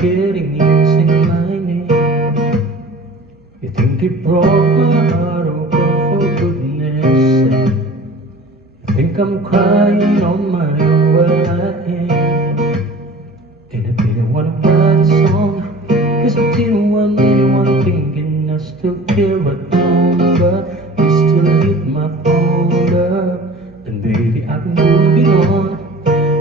forgetting using my name. You think it broke my heart, oh girl, for goodness sake. You think I'm crying on my own, well I ain't. And I didn't wanna write a song, cause I didn't want anyone thinking I still care at all. But you still hit my phone up, and baby I've been moving on.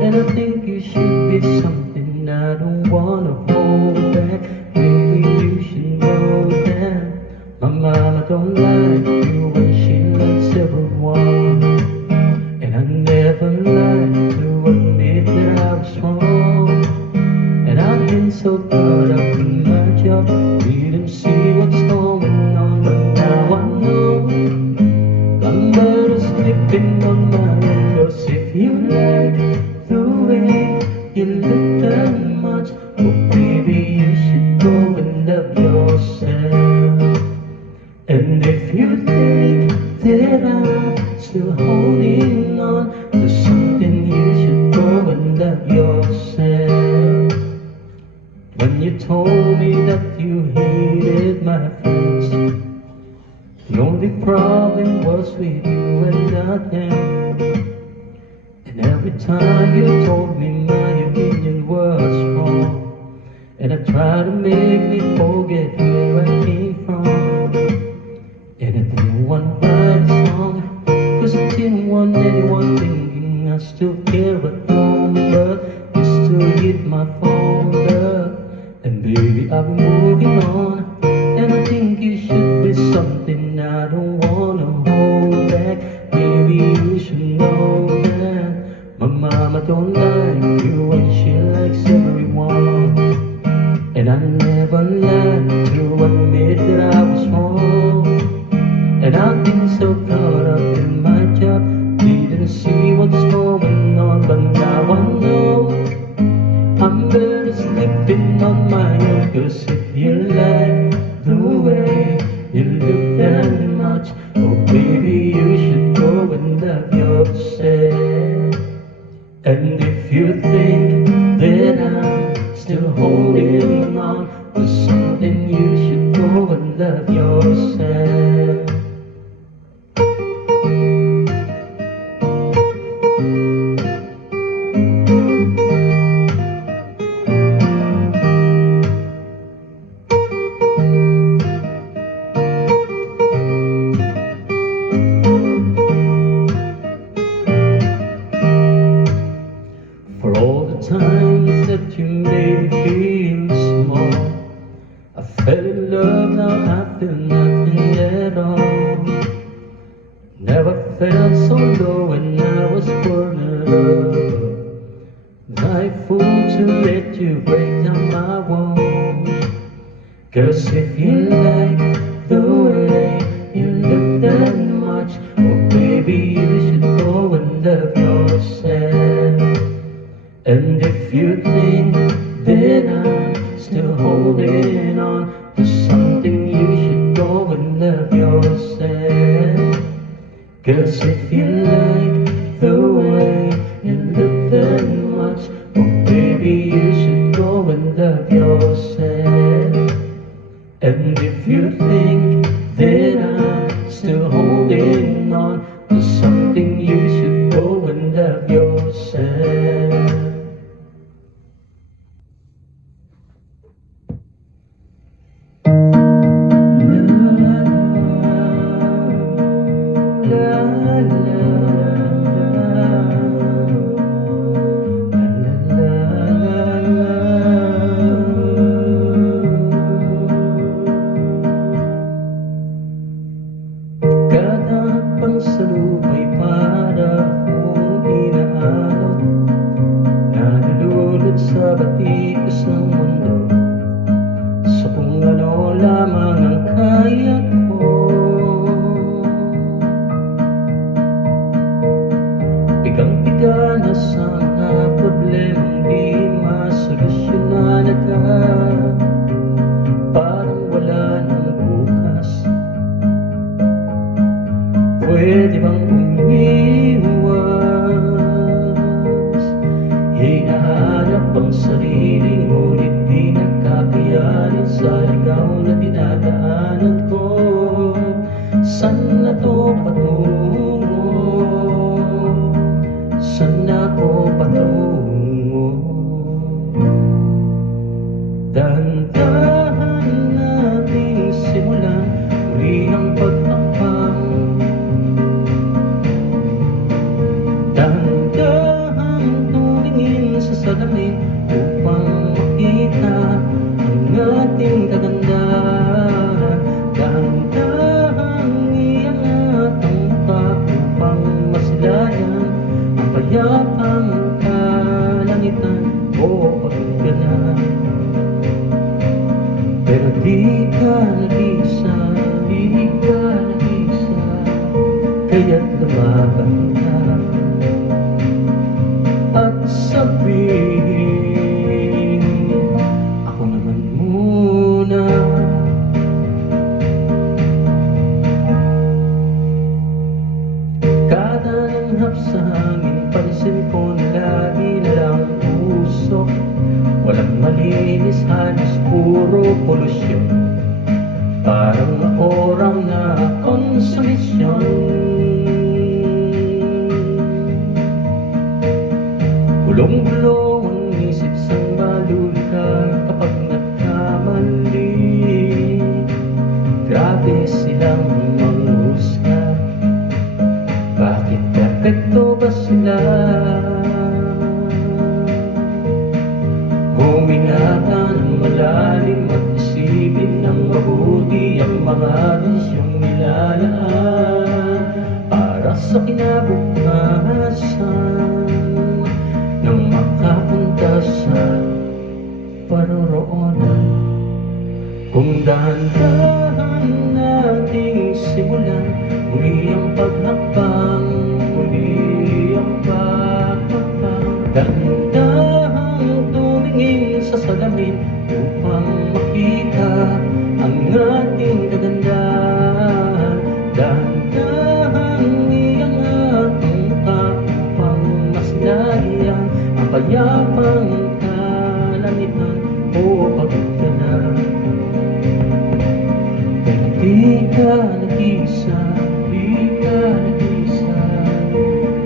And I think you should be something I don't wanna hold back. Maybe you should know that my mama don't like you and she likes everyone. And I never like to admit that I was wrong. And I've been so caught up in my job, didn't see what's going on. But now I know I'm better sleeping on my own. Cause if you like the way you look that much, oh baby you should go and love yourself. And if you think that I'm still holding on to something, you should go and love yourself. When you told me that you hated my friends, the only problem was with you and not them. And every time you told me my opinion was wrong, and I tried to make me forget where I came from. And I didn't want to write a song, cause I didn't want anyone thinking I still care at all. But you still hit my phone up, and baby I've been moving on. And I think you should be something I don't wanna hold back. Maybe you should know that my mama don't like you and she likes everyone. And I never like to admit that I was wrong. And I've been so caught up in my job, didn't see what's going on. But now I know I'm better sleeping on my own. Cause if you like the way you look that much, oh baby you should go and love yourself. And if you think that I'm still holding on to something, you should go and love yourself. For all the times that you made me feel small, I fell in love, now I feel nothing at all. Never felt so low when I was cornered up. I fool to let you break down my walls. Cause if you like the way you look that much, oh baby you should go and love yourself. And if you think that I'm still holding on to something, you should go and love yourself. Cause if you like the way you look that much, oh baby you should go and love yourself. And if you think that I'm still holding on to something, you should go and love yourself. Got up sa ligaw na dinadaanan ko. Saan na to patungo? Saan na ako patungo? Dahan-dahan nating simulan muli ang pagtakbang. Dahan-dahan tumingin sa salamin upang makita ang ating kagandahan. Dahan-dahan iangat ang mukha upang masilayan ang payapang kalangitan. O pagod ka na, pero di ka nag-isa, di ka nag-isa, kaya't lumaban ka at sabihin, ako naman muna. Kada langhap sa hangin, pansin ko na lagi na lang usok. Walang malinis, halos puro polusyon. Parang naorang na konsumisyon. Gulong-gulong ang isip sa malulika kapag nagkamali. Grabe silang manghusga. Bakit perfecto ba sila? Huminga ka ng malalim at isipin ng mabuti ang mga desyong nilalaan para sa kinabukasan nang makapunta sa paroroonan. Kung dahan-dahan nating simulan muli ang paghakbang, muli ang paghakbang. Dahan-dahan tumingin sa salamin upang makita ang ating kagandahan. Dahan-dahan iangat ang mukha upang masilayan ang payapang kalangitan. O pagod ka na, pero di ka nag-isa, di ka nag-isa,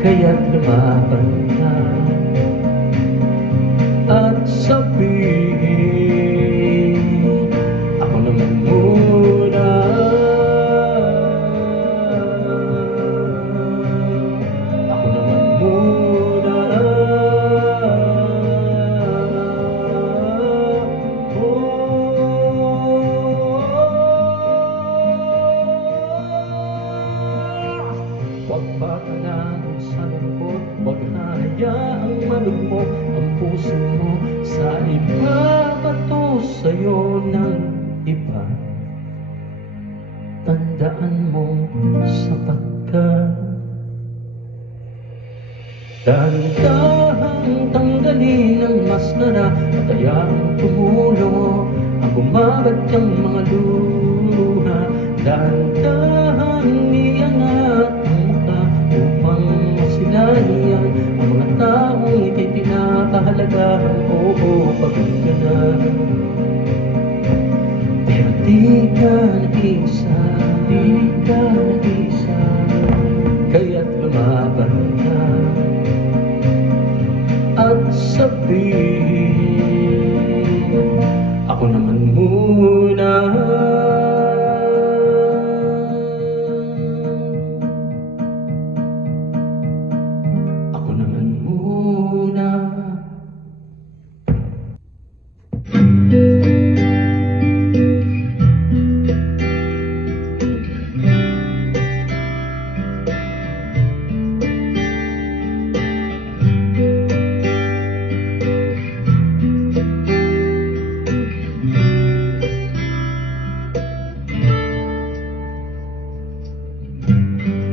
kaya't lumaban ka at sabihin, ako naman muna. Ako naman muna. Huwag pagkalangan sa lungkot, huwag hahayaang malugmok ang puso mo sa iba, pato sa'yo ng iba. Tandaan mo, sapat ka. Dahan-dahang tanggalin ang maskara at hayaang tumulo ang bumabadyang mga luha. Dahan-dahang iangat ang mukha upang masilayan ang mga taong ika'y pinapahalagahan. Oo, pagod ka na, pero di ka nag-isa, di ka nag-isa, kaya't lumaban ka at sabihin, ako naman muna. Ako naman muna.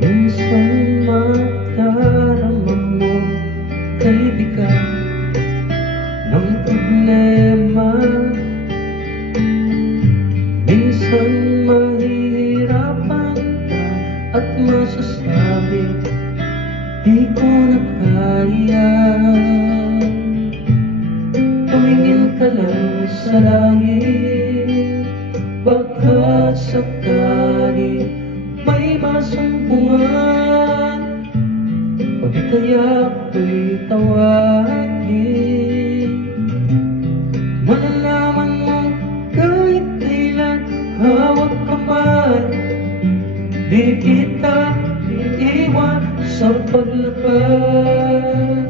Minsan madarama mo, kaibigan, ng problema. Minsan mahihirapan ka at masasabi, di ko na kaya. Tumingin ka lang sa langit sakali may masumpungan, o di kaya ako'y tawagin. Malalaman mo kahit kailan, hawak kamay, di kita iiwan sa paglakad.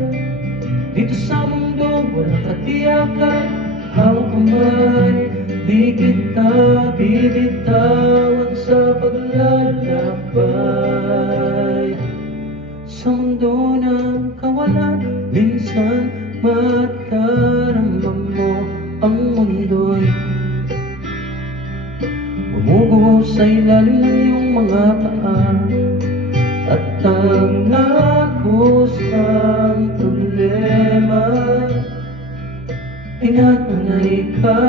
Dito sa mundo walang katiyakan, hawak kamay, di kita bibitawan sa paglalakbay. Sa mundo ng kawalan, minsan mataramdam mo ang mundo'y bumubuo sa ilalim ng iyong mga paa, at ang nakusang problema tinatanay ka.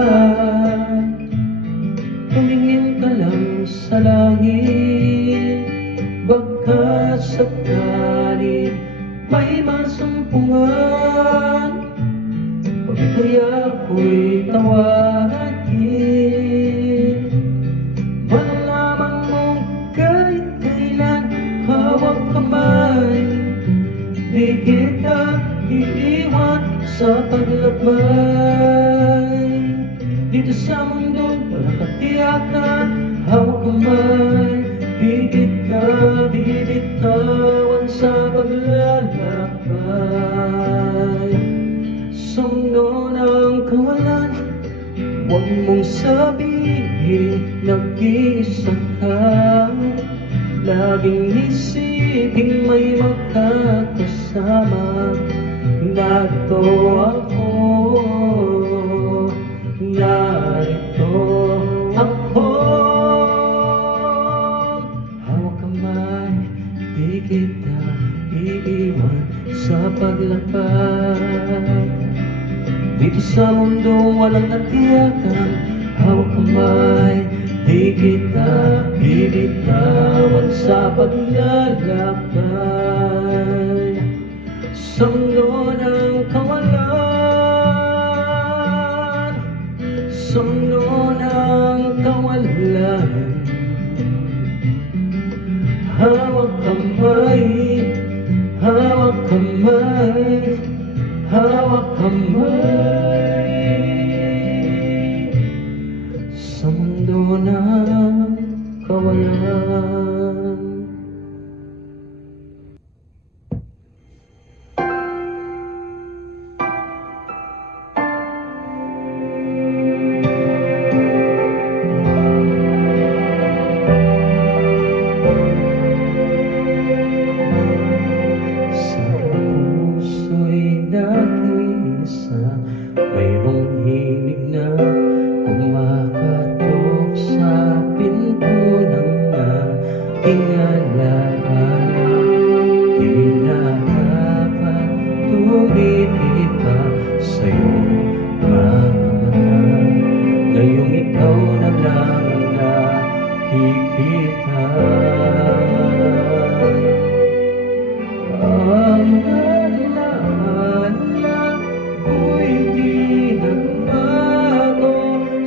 Tumingin ka lang sa langit, baka sakali may masumpungan, o di kaya ako'y tawagin. Malalaman mo kahit kailan, hawak kamay, di kita iiwan sa paglakbay. Dito sa mundo walang katiyakan, hawak kamay, di kita bibitawan sa paglalakbay. Sa mundo ng kawalan, huwag mong sabihin nag-iisa ka. Laging isipin may makakasama. Narito ako, narito ako. Hawak kamay, di kita iiwan sa paglakbay. Dito sa mundo walang katiyakan, hawak kamay, di kita bibitawan sa paglalakbay. Sa mundo ng kawalan, sa mundo ng kawalan, hawak kamay, hawak kamay, hawak kamay. Sa mundo ng kawalan. Mayroong himig na kumakatok sa pinto ng aking alaala. Di na dapat tumiti pa sa'yo mga mata. Ngayong ikaw na lang ang nakikita. Ang alaala ko'y di nagbago,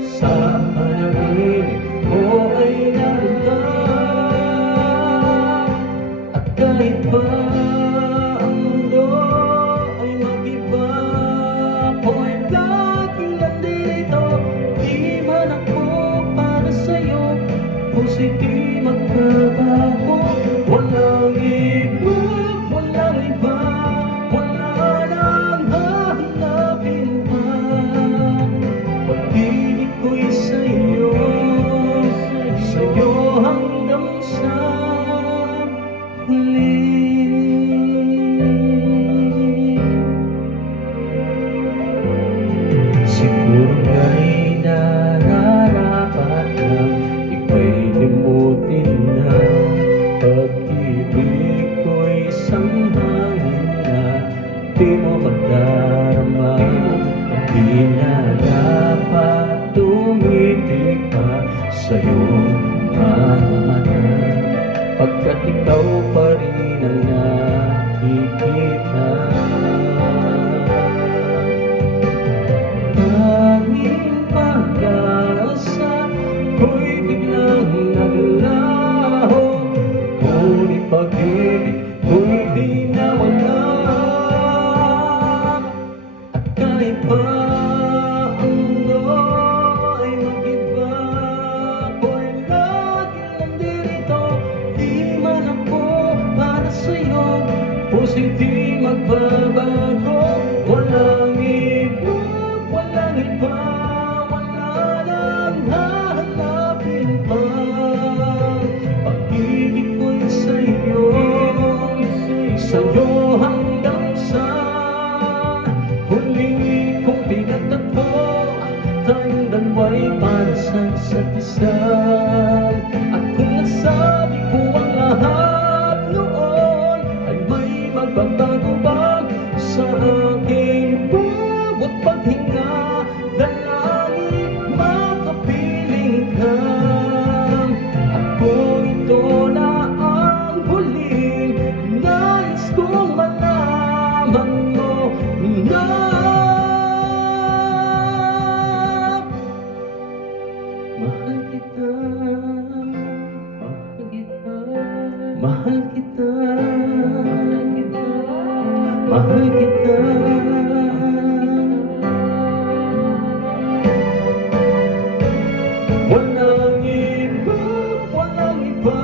sa panaginip ko ay naramdam. At kahit pa ang mundo ay mag-iba, ako'y laging nandito. Di man ako para sa'yo, puso'y di magbabago. Walang iba, walang iba, wala nang hahanapin pa. Pag-ibig ko'y sa'yo, sa'yo hanggang sa huli. Siguro nga'y nararapat na ika'y limutin na. Pag-ibig ko'y isang hangin na di mo madarama. Di na dapat tumitig pa sa'yo mga mata, pagkat ikaw pa rin ang nakikita. Tanging pag-asa ko'y biglang Diyos ay di magbabago. Walang iba, walang iba, wala nang hahanapin pa. Pag-ibig ko'y sa'yo, sa'yo hanggang sa huli kong pinagtatpo. Tayong dalawa'y para sa isa't isa. At kung nasabi ko ang lahat noon, ay may magbabago ba sa aking bawat paghinga? Dalangin makapiling ka. Ako ito na ang huling nais kong malaman mo na mahal kita, mahal kita, mahal kita, mahal kita. Walang iba, walang iba,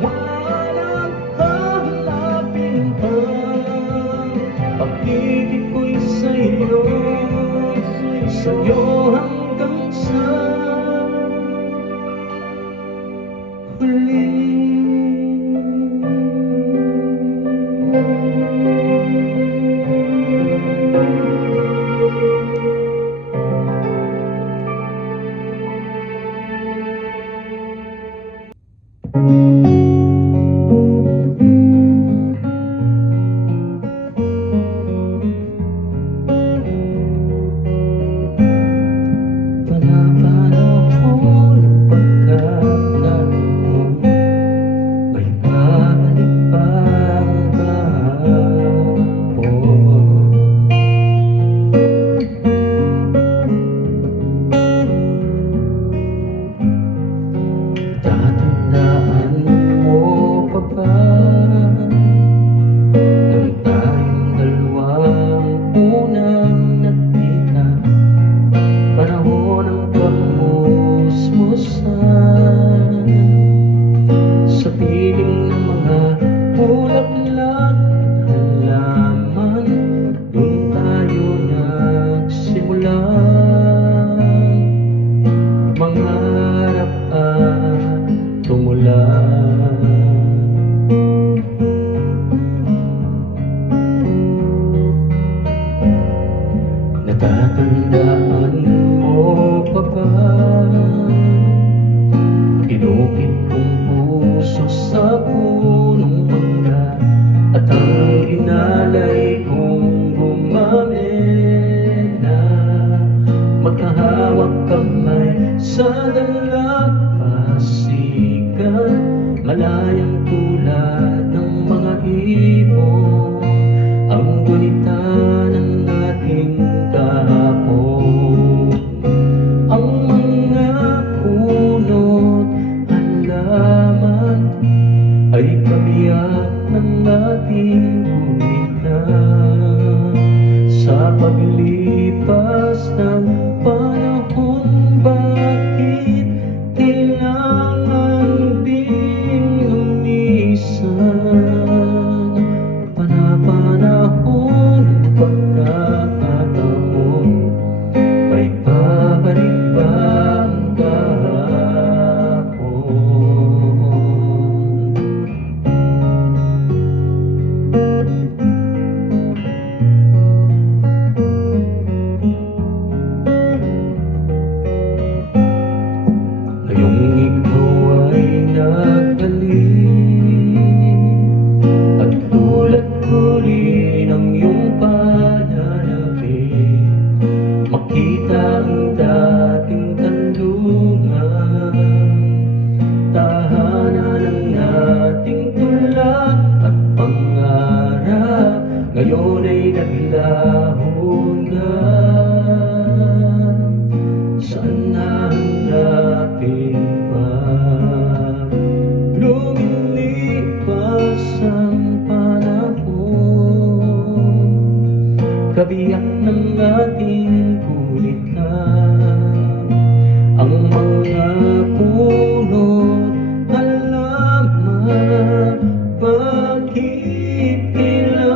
wala nang hahanapin pa. Pag-ibig ko'y sa'yo, sa'yo hanggang sa huli. Panapanahon ng pagkakataon, may babalik pa ang kahapon. Tatandaan mo pa ba nang tayong dalawang unang nagkita? Panahon ng pagmusmusan sa piling ng mga bulaklak at halaman. Doon tayo nagsimula mangarap at tumulan. Natatandaan mo pa ba? Inukit kong puso sa punong mangga, at ang inalay kong gumamit na magkahawak kamay sa dalampasigan, malayang tulad ng mga ibon, ang gunita ng ating kahapon. Ang mga puno't halaman ay kabiyak ng ating gunita. Sa paglipas ng panahon, bakit kailangan ding lumisan? Panapanahon ng pagkakataon, may babalik ba ang kahapon? Ngayong ikaw ay nagbalik, at tulad huli ng iyong pananabik, makita ang dating kanlungan, tahanan ng ating tula at pangarap, ngayon ay naglaho na. Saan nahanapin pa? Lumilipas ang panahon, kabiyak ng ating kulitan, ang mga puno't halaman, bakit kailangan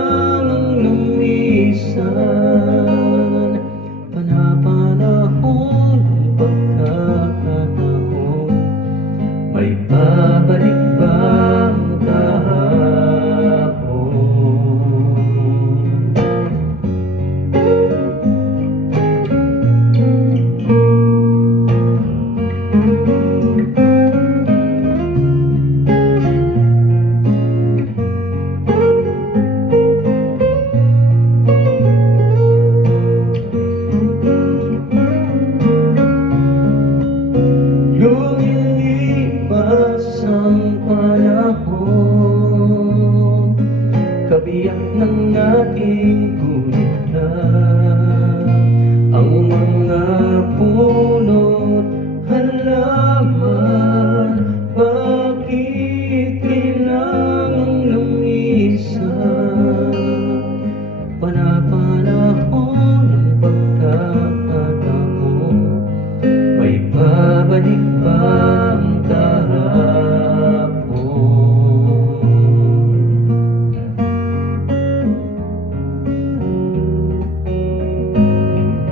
Babalik pa ang kahapon.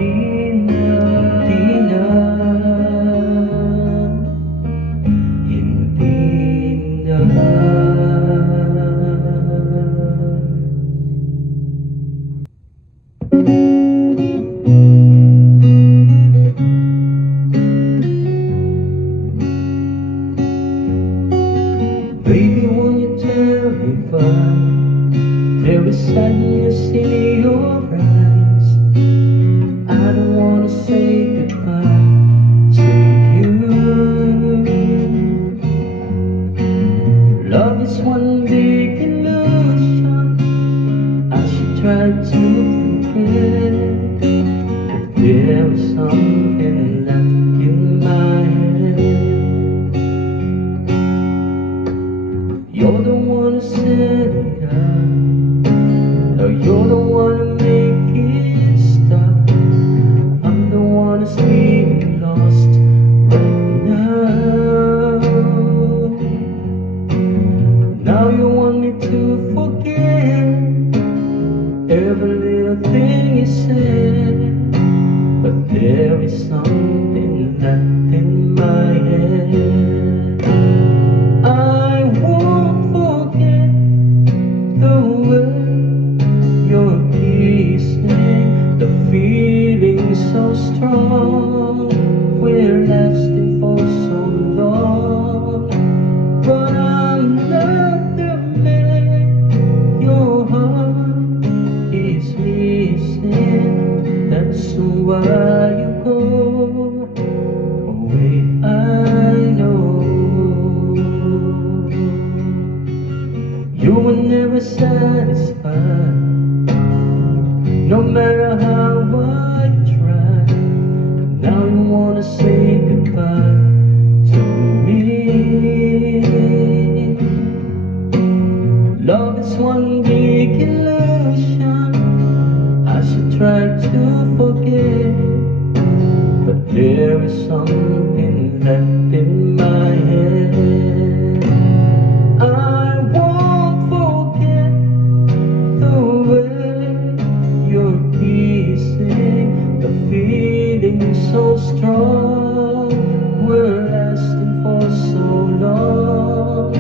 Hindi na Baby, won't you tell me why there is sadness in your eyes? I don't wanna say goodbye to you. Love is one big illusion. I should try to forget, but there is something left in my head. You're the one who set it up. Now you're the one who make it stop. I'm the one who's feeling lost right now. Now you want me to forget every little thing you said, but there is something left in my head. I won't forget the way you're kissing, the feeling so strong. We're lasting for so long, but I'm not the man your heart is missing. That's why you go away. I know you were never satisfied, no matter how I tried. Now you wanna say goodbye to me. Love is one big illusion. I should try to forget, but there is something left in my head. I won't forget the way you're kissing, the feeling so strong. We're lasting for so long,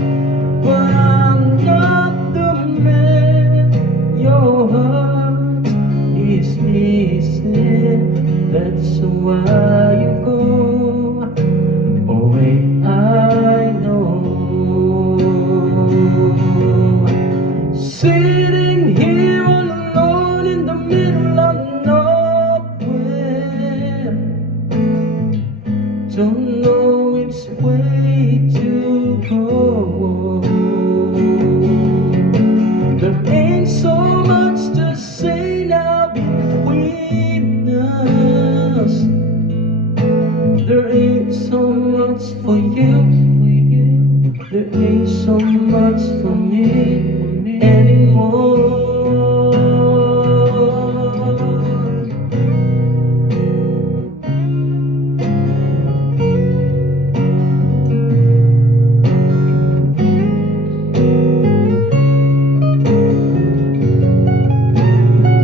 but I'm not the man your heart is missing. That's why you go away. I know. Sitting here alone in the middle of nowhere, don't know which way to go. There ain't so much to say now between us. There ain't so much for you. There ain't so much for me anymore.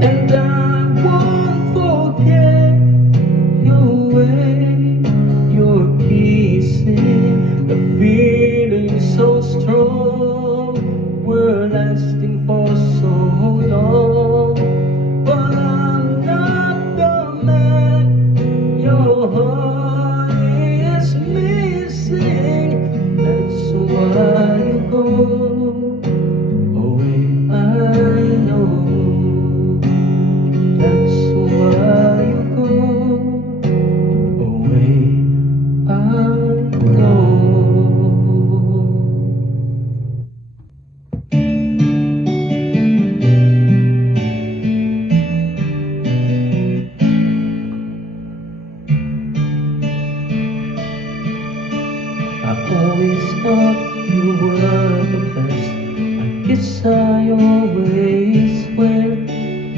And I won't forget your way you're kissing, the feeling so strong. We're lasting for so long, but I'm not the man your heart is missing. That's why you go away. I know. That's why you go away. I know. I always thought you were the best. I guess I always will.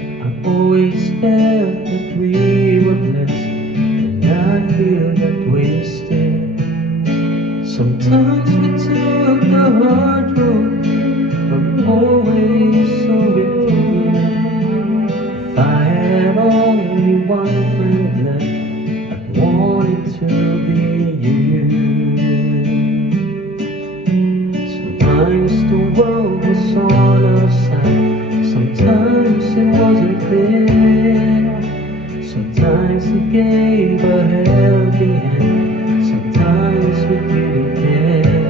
I always felt that we were blessed, and I feel that way still. Sometimes we took the hard road, but always saw it through. If I had only one friend left, I'd want it to be you. Sometimes the world was on our side, sometimes it wasn't clear. Sometimes it gave a helping hand, sometimes we didn't care.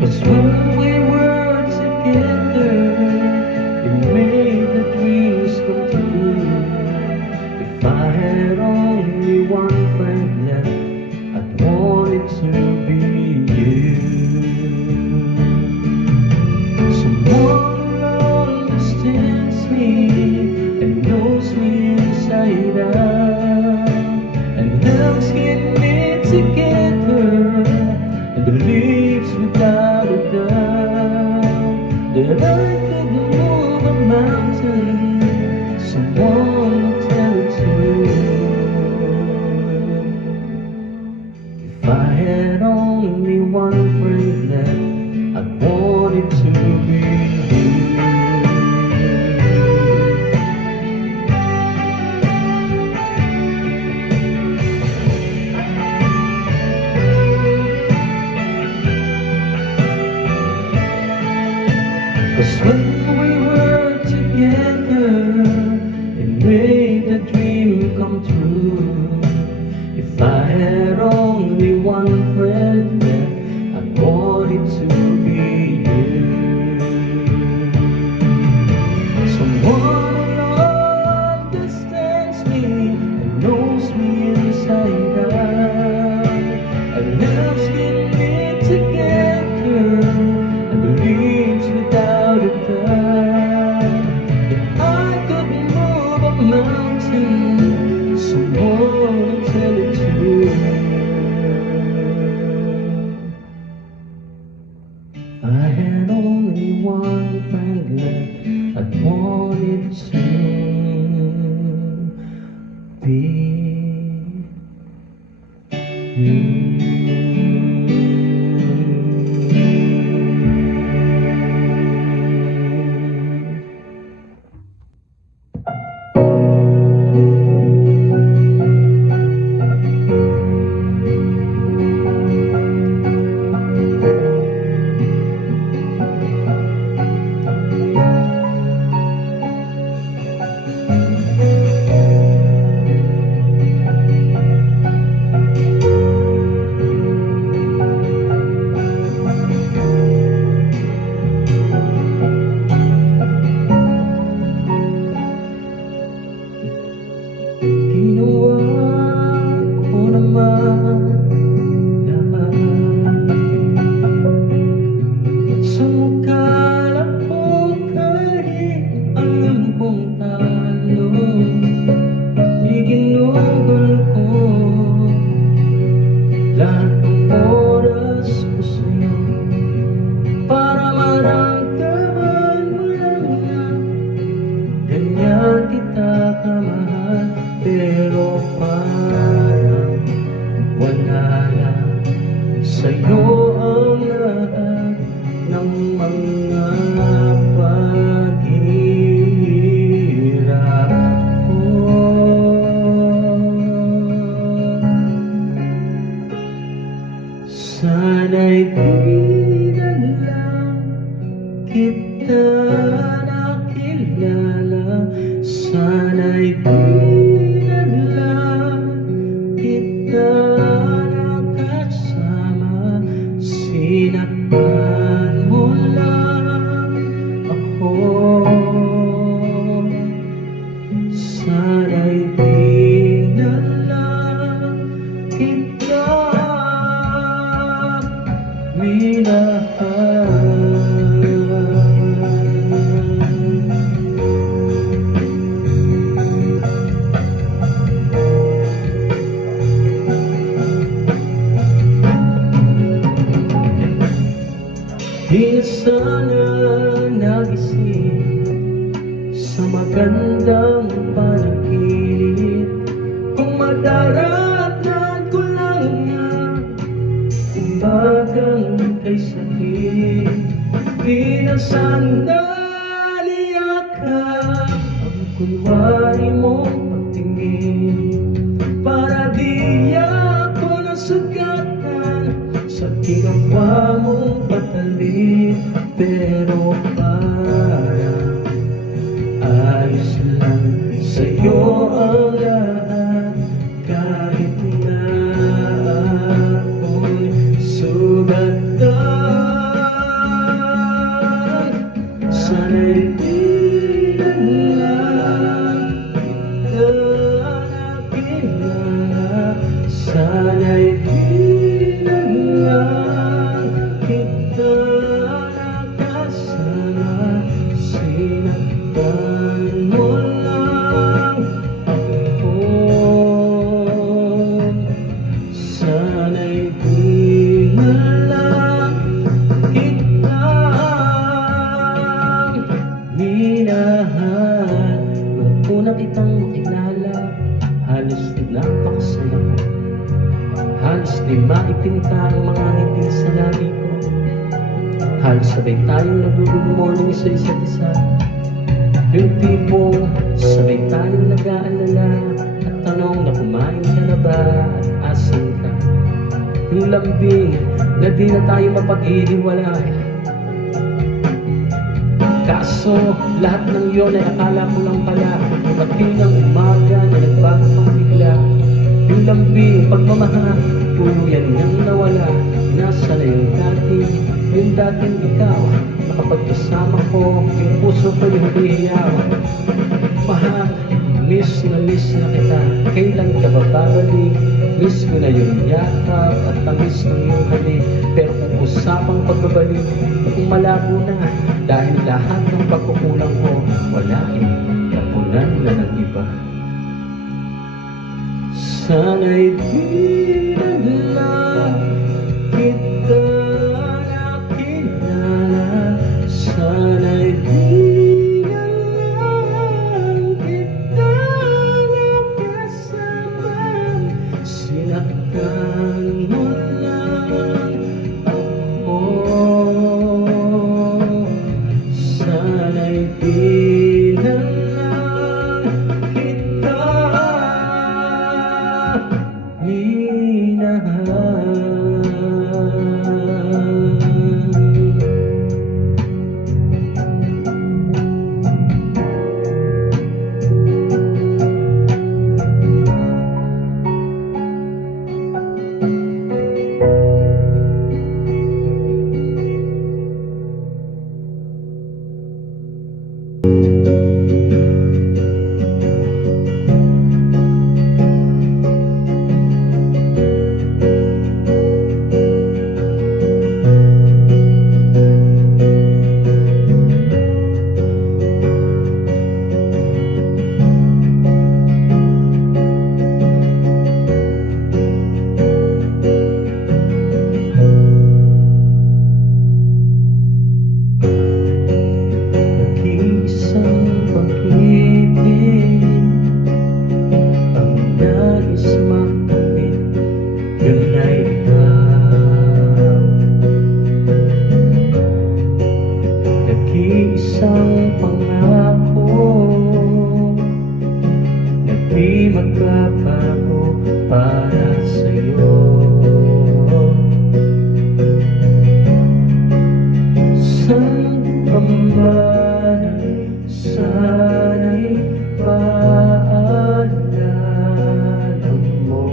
'Cause when we were together, it made the dreams come true. If I had only one friend left, I'd want it to be you. Someone who understands me and knows me inside out, and helps keep me together, and believes without a doubt that I could move a mountain. Someone will tell it to you. If I had only one friend left, I'd want it to be you. 'Cause when we were together, it made the dream come true. If I had only one friend left, I'd want it to be you. Someone who understands me and knows me inside out, and helps keep me together, and believes without a doubt that I could move a mountain. Someone will tell it to you. If I had only one friend left, I'd want it to be you. Lahat ng oras ko sa'yo para maramdaman mo lang na ganyan kita kamahal. Pero parang wala lang sa'yo ang lahat ng mga paghihirap ko. Sana'y di na lang kita nakilala, sana'y di na lang kita nakasama, sinaktan mo lang ako. Sana'y di na lang kita minahal. Di na sana nagising sa magandang panaginip, kung madaratnan ko lang na kung kay sakit. Di na sana niyakap ang kunwari mong pagtingin, para di ako nasugatan sa ginawa mong patalim. Pero parang ayos lang sa'yo ang lahat, kahit na ako'y sugatan. Sana'y di na lang kita nakilala, sana'y di na lang kita nakasama. Sinaktan mo lang ako, sana'y di na lang kita minahal. Nung una kitang makilala, halos napakasaya ko, halos di maipinta ang mga ngiti sa labi ko. Halos sabay tayong nag-good morning sa isa't isa, yung tipong sabay tayong nag-aalala at tanong na kumain ka na ba at asan ka. Yung lambing na di na tayo mapag-ihiwalay, kaso lahat ng yun ay akala ko lang pala. Pagdating ng umaga na nagbago pang bigla, yung lambing pagmamahal tuluyan nang nawala. Nasa na yung dating ikaw, nakapagkasama ko, yung puso ko yung humihiyaw. Mahal, miss na kita, kailan ka ba babalik? Miss ko na yung yakap at tamis ng iyong halik. Pero kung usapang pagbabalik, kung malabo na, dahil lahat ng pagkukulang ko, wala napunan na ng iba. Sana'y di na lang kita nakilala, sana'y di na lang kita nakasama. Sinaktan mo lang ako, sana'y di na lang kita minahal. Isang pangako na di magbabago para sa'yo. Saan pa man sana'y paalala mo,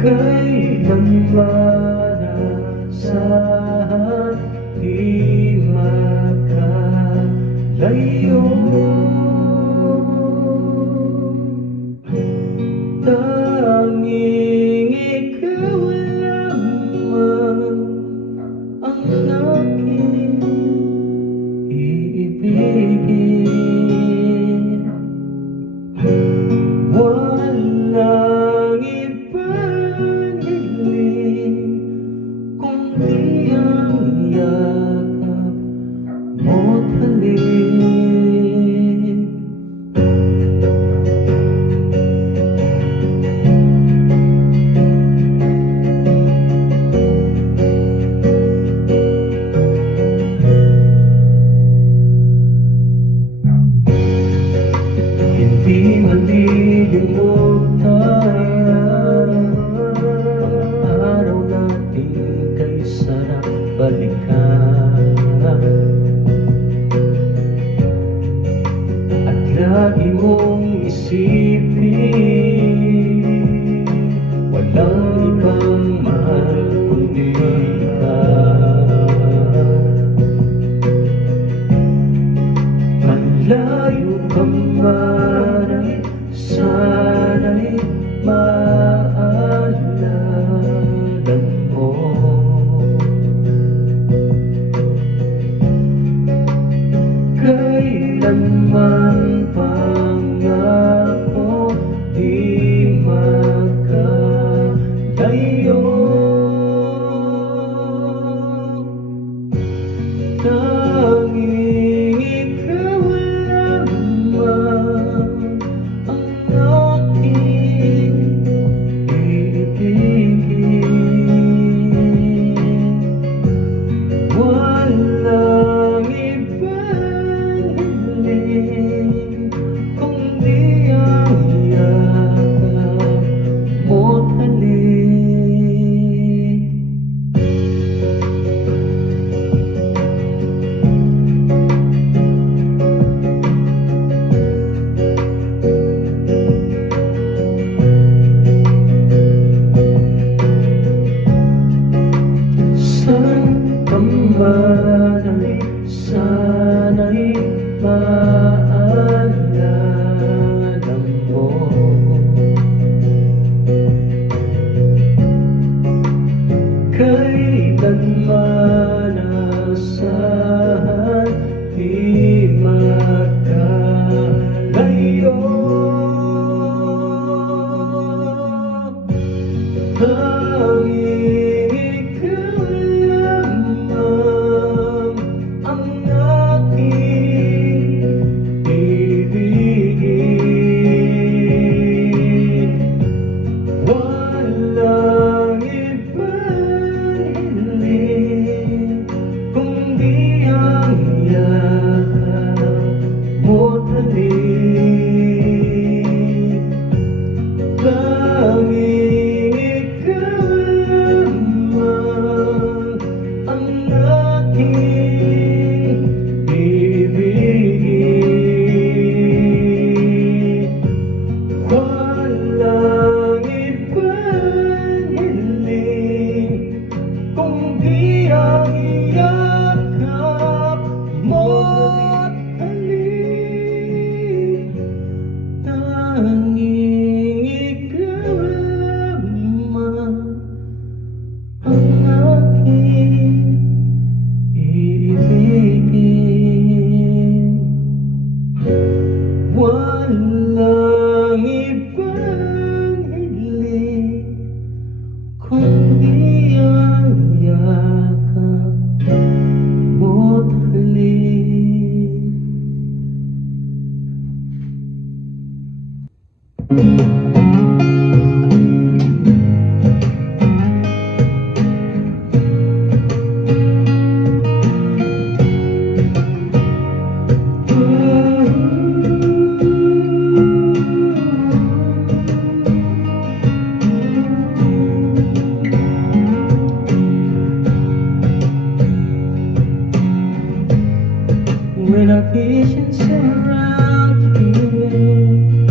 kailanman saan di makalayo. Tanging ikaw lamang ang aking iibigin. Walang ibang hiling kundi ang yakap mo't halik. When our visions surround you,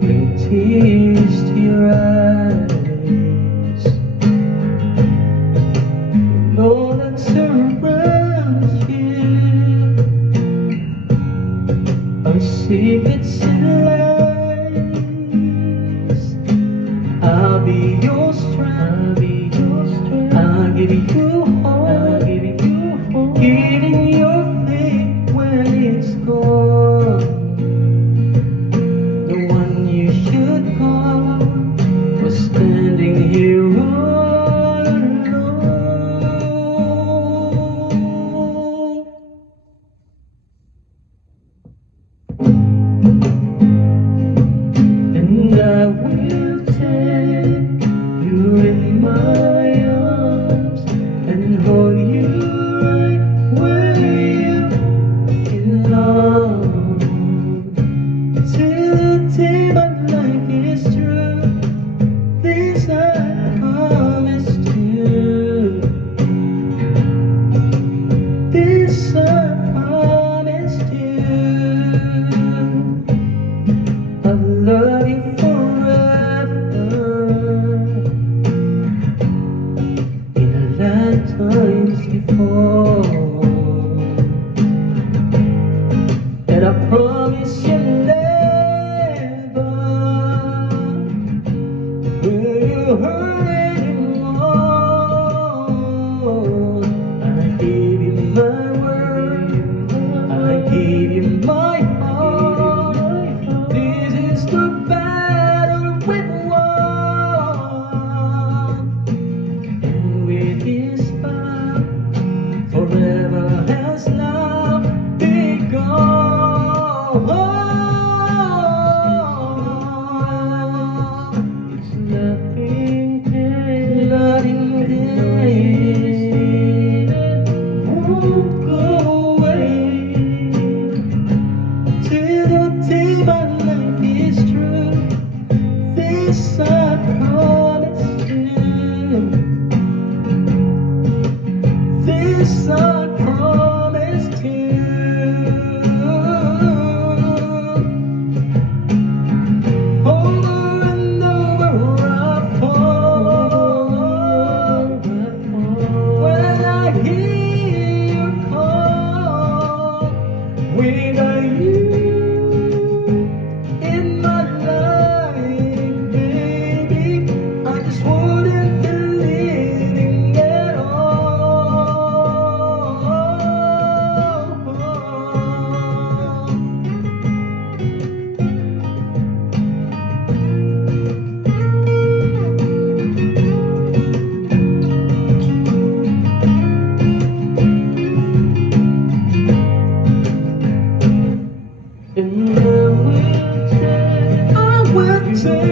bring tears to your eyes. When all that surrounds you are secrets and lies, I'll be your strength. I'll give you hope. Giving your faith when it's gone. The one you should call was standing here all alone. And I will take you in my arms and hold you where you belong. Till the day my life is through, this I promise you. This I promise you. I'll love you forever in a lifetimes before. And I promise you never will you hurt anymore. I gave you my word, I gave you my heart. This is the battle we've won. And with this vow, forever has now begun. It's nothing won't go away till the day my life is through. This I promise you. This I promise you. Over and over I fall when I hear your call. Without you in my life, baby, I just wouldn't be living at all. And I will take